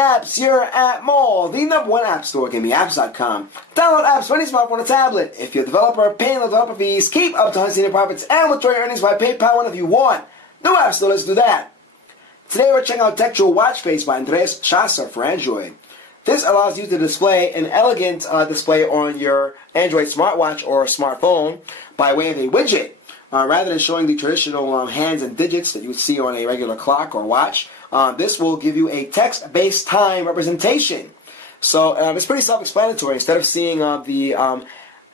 apps here at Mall, the #1 app store, GameApps.com. Download apps for any smartphone or tablet. If you're a developer, paying the developer fees, keep up to 100% profits, and withdraw your earnings by PayPal whenever you want. New app store, let's do that. Today we're checking out Textual Watch Face by Andreas Chasser for Android. This allows you to display an elegant display on your Android smartwatch or smartphone by way of a widget. Rather than showing the traditional hands and digits that you would see on a regular clock or watch, this will give you a text-based time representation. So it's pretty self-explanatory. Instead of seeing the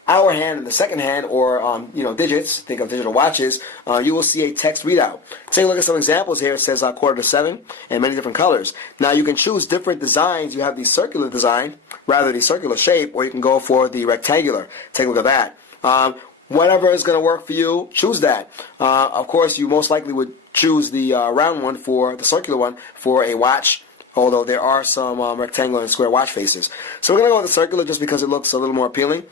hour hand and the second hand, or digits, think of digital watches, you will see a text readout. Take a look at some examples here. It says 7:15 and many different colors. Now you can choose different designs. You have the circular design, rather the circular shape, or you can go for the rectangular. Take a look at that. Whatever is going to work for you, choose that. Of course, you most likely would choose the round one, for the circular one, for a watch, although there are some rectangular and square watch faces. So we're going to go with the circular just because it looks a little more appealing.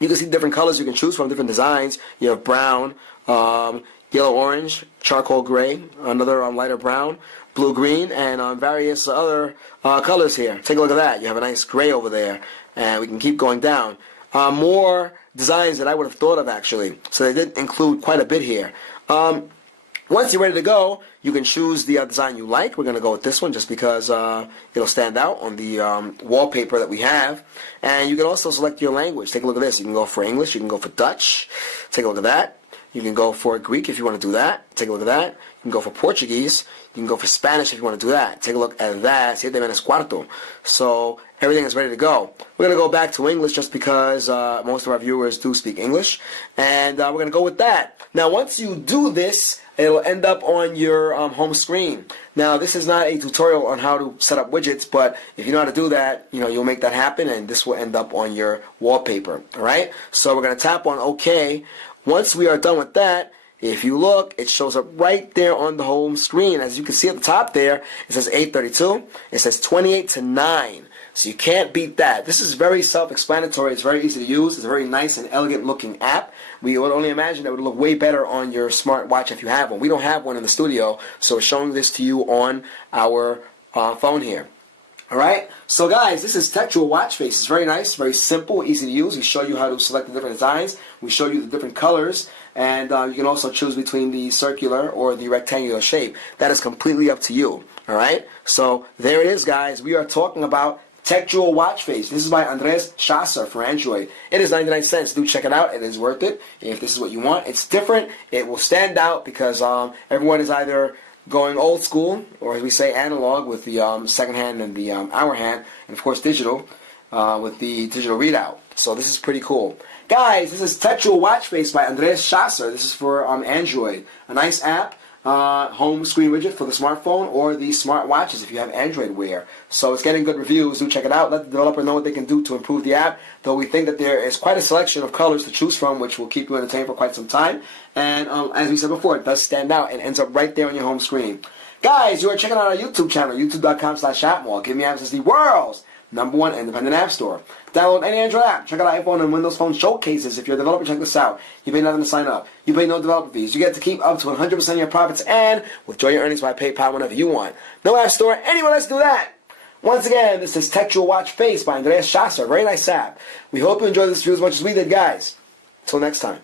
You can see different colors you can choose from, different designs. You have brown, yellow-orange, charcoal gray, another lighter brown, blue-green, and various other colors here. Take a look at that. You have a nice gray over there, and we can keep going down. More designs that I would have thought of, actually. So they did include quite a bit here. Once you're ready to go, you can choose the design you like. We're going to go with this one just because it'll stand out on the wallpaper that we have. And you can also select your language. Take a look at this. You can go for English. You can go for Dutch. Take a look at that. You can go for Greek if you want to do that. Take a look at that. You can go for Portuguese. You can go for Spanish if you want to do that. Take a look at that. 7:15. So everything is ready to go. We're going to go back to English just because most of our viewers do speak English. And we're going to go with that. Now, once you do this, it will end up on your home screen. Now, this is not a tutorial on how to set up widgets, but if you know how to do that, you'll make that happen, and this will end up on your wallpaper. All right? So we're going to tap on OK. Once we are done with that, if you look, it shows up right there on the home screen. As you can see at the top there, it says 8:32. It says 28:09. So you can't beat that. This is very self-explanatory. It's very easy to use. It's a very nice and elegant looking app. We would only imagine that it would look way better on your smartwatch if you have one. We don't have one in the studio, so we're showing this to you on our phone here. Alright, so guys, this is Textual Watch Face. It's very nice, very simple, easy to use. We show you how to select the different designs. We show you the different colors. And you can also choose between the circular or the rectangular shape. That is completely up to you. Alright, so there it is, guys. We are talking about Textual Watch Face. This is by Andreas Chasser for Android. It is 99 cents. Do check it out. It is worth it. If this is what you want, it's different. It will stand out because everyone is either going old school, or as we say, analog, with the second hand and the hour hand, and of course digital with the digital readout. So this is pretty cool. Guys, this is Textual Watch Face by Andreas Chasser. This is for Android. A nice app. Home screen widget for the smartphone or the smartwatches if you have Android Wear. So it's getting good reviews. Do check it out. Let the developer know what they can do to improve the app. Though we think that there is quite a selection of colors to choose from, which will keep you entertained for quite some time. And as we said before, it does stand out and ends up right there on your home screen. Guys, you are checking out our YouTube channel, youtube.com/appmall. Give me access to the world's #1 independent app store. Download any Android app. Check out our iPhone and Windows Phone showcases. If you're a developer, check this out. You pay nothing to sign up. You pay no developer fees. You get to keep up to 100% of your profits and withdraw your earnings by PayPal whenever you want. No app store. Anyone, let's do that. Once again, this is Textual Watch Face by Andreas Chasser. Very nice app. We hope you enjoyed this review as much as we did, guys. Until next time.